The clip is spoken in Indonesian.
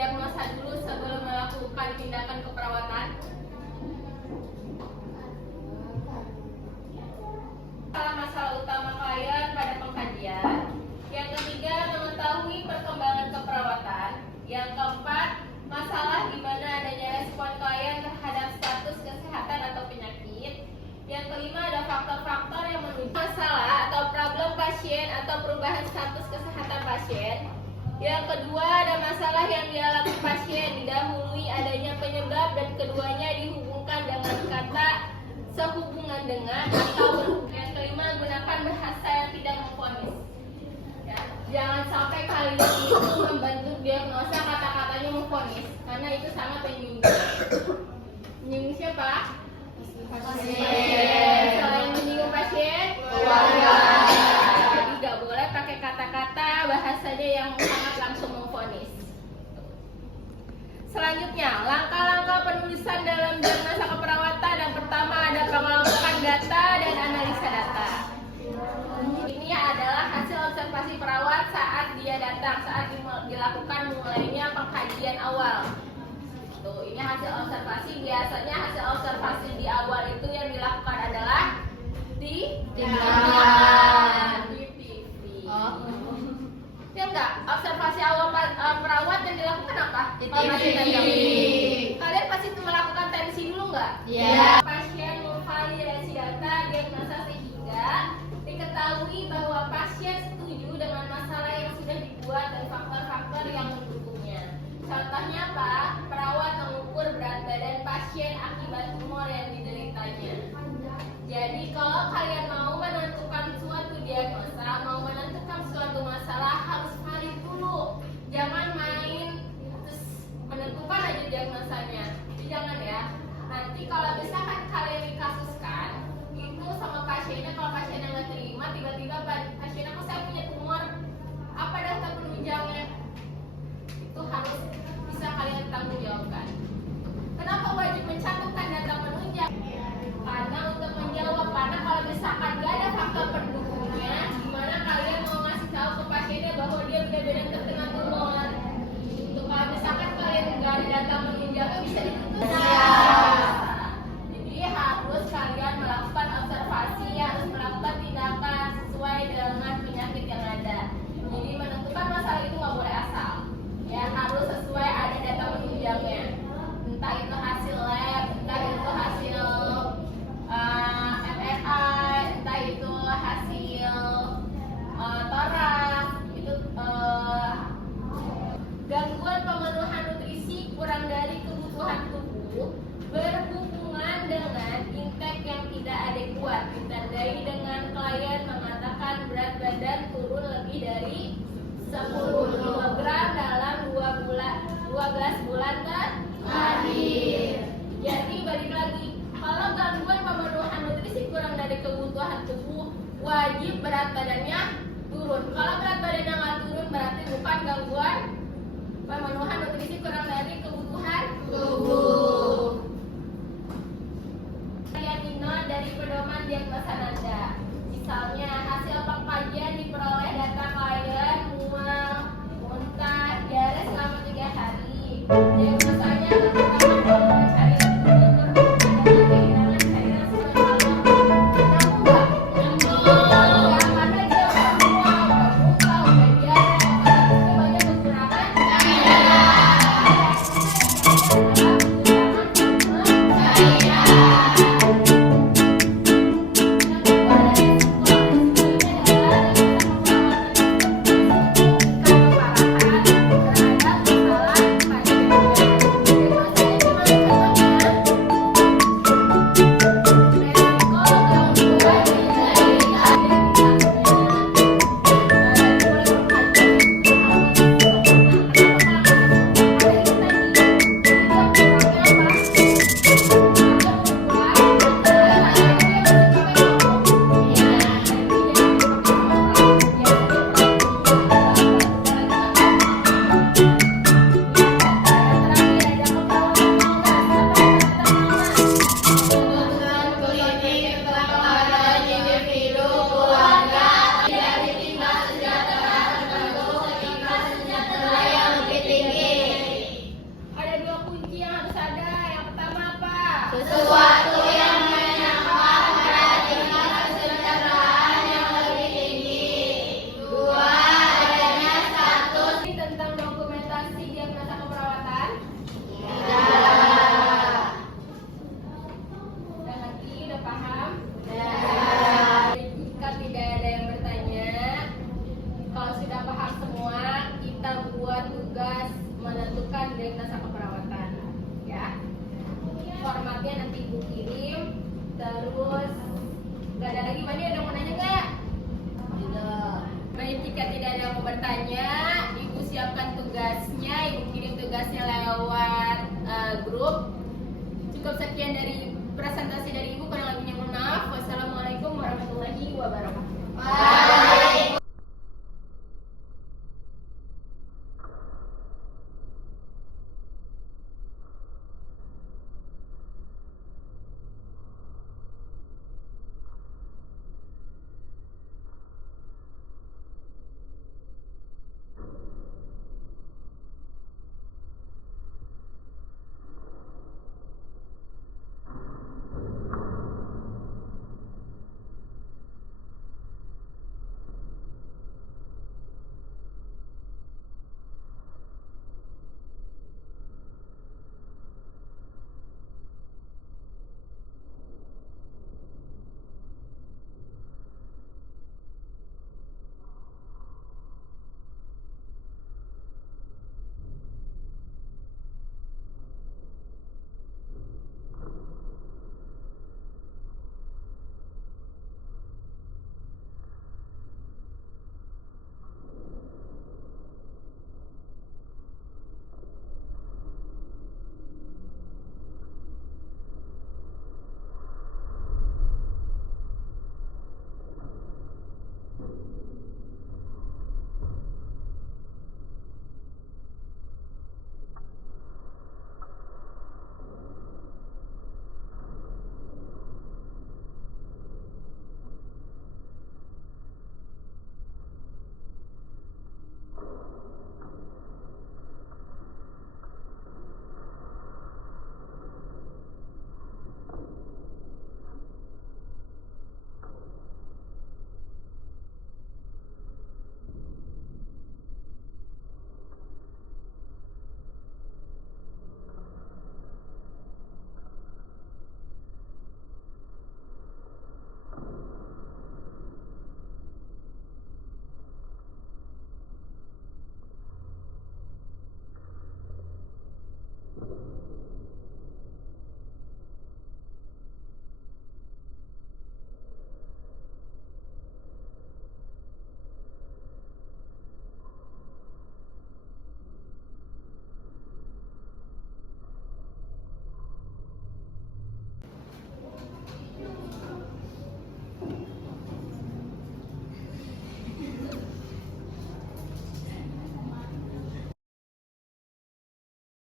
diagnosa dulu sebelum melakukan tindakan keperawatan? Masalah utama klien pada pengkajian. Yang ketiga, mengetahui perkembangan keperawatan. Yang keempat, masalah di mana adanya respon klien terhadap status kesehatan atau penyakit. Yang kelima, ada faktor-faktor yang menunjukkan masalah atau problem pasien atau perubahan status kesehatan pasien. Yang kedua, ada masalah yang dialami pasien, didahului adanya penyebab dan keduanya dihubungkan dengan kata sehubungan dengan atau berhubungan. Yang kelima, gunakan bahasa yang tidak memvonis. Ya, jangan sampai kalian itu membentuk diagnosa kata-katanya memvonis, karena itu sangat menyinggung. Menyinggung siapa? Pasien. Selain menyinggung pasien, keluarga. Jadi nggak boleh pakai kata-kata bahasanya yang sangat langsung memvonis. Selanjutnya, langkah-langkah penulisan dalam diagnosa keperawatan. Yang pertama, ada pengolahan data dan analisa data. Ini adalah hasil observasi perawat saat dia datang, saat dilakukan mulainya pengkajian awal. Tuh, ini hasil observasi. Biasanya hasil observasi di awal itu yang dilakukan adalah di TV. Ya enggak? Observasi awal perawat yang dilakukan apa? Di TV. Kalian pasti melakukan tensi dulu enggak? Iya. Pasien memvalidasi data diagnosa sehingga diketahui bahwa pasien setuju dengan masalah yang sudah dibuat dan faktor-faktor yang mendukungnya. Contohnya apa? Perawat mengukur berat badan pasien akibat tumor yang dideritanya. Jadi kalau kalian mau menentukan suatu diagnosa, mau menentukan suatu masalah, harus valid dulu. Jangan main terus menentukan aja diagnosanya. Jadi jangan ya. Nanti kalau misalkan kalian dikasuskan itu sama pasiennya, kalau pasiennya nggak terima, tiba-tiba pasiennya, kok saya punya tumor, apa daftar penunjangnya? Itu harus bisa kalian tanggung jawabkan. Kenapa wajib mencantumkan data penunjang? Karena untuk menjawab, karena kalau misalkan gak ada faktor pendukungnya, gimana kalian mau ngasih tahu ke pasiennya bahwa dia benar-benar terkena tumor? Untuk kalau misalkan kalian gak ada data penunjangnya, bisa ditentukan. Jadi harus kalian melakukan observasi, harus melakukan tindakan sesuai dengan penyakit yang ada. Jadi menentukan masalah itu nggak boleh asal. Ya, harus sesuai ada data penunjangnya. Entah itu hasil lab, entah itu hasil MRI, entah itu hasil toraks, itu gangguan pemenuhan nutrisi kurang dari kebutuhan tubuh berhubungan dengan intake yang tidak adekuat, ditandai dengan klien mengatakan berat badan turun lebih dari 10 kg dalam 12 bulan terakhir. Jadi balik lagi, kalau gangguan pemenuhan nutrisi kurang dari kebutuhan tubuh, wajib berat badannya turun. Kalau berat badannya nggak turun, berarti bukan gangguan pemenuhan nutrisi kurang dari kebutuhan tubuh. Dari pedoman diagnosa Anda. Misalnya hasil pengkajian diperoleh data klien mual, muntah, diare selama 3 hari. Diagnosanya terutama mencari kehilangan cairan sebagai nyambung nggak? Karena dia udah mual, udah muntah, udah diare, itu banyak kekurangan Terus nggak ada lagi, Mani ada mau nanya nggak? Tidak. Baik, jika tidak ada yang mau bertanya, Ibu siapkan tugasnya, Ibu kirim tugasnya lewat grup. Cukup sekian dari presentasi dari Ibu, kurang lebihnya mohon maaf. Wassalamualaikum warahmatullahi wabarakatuh.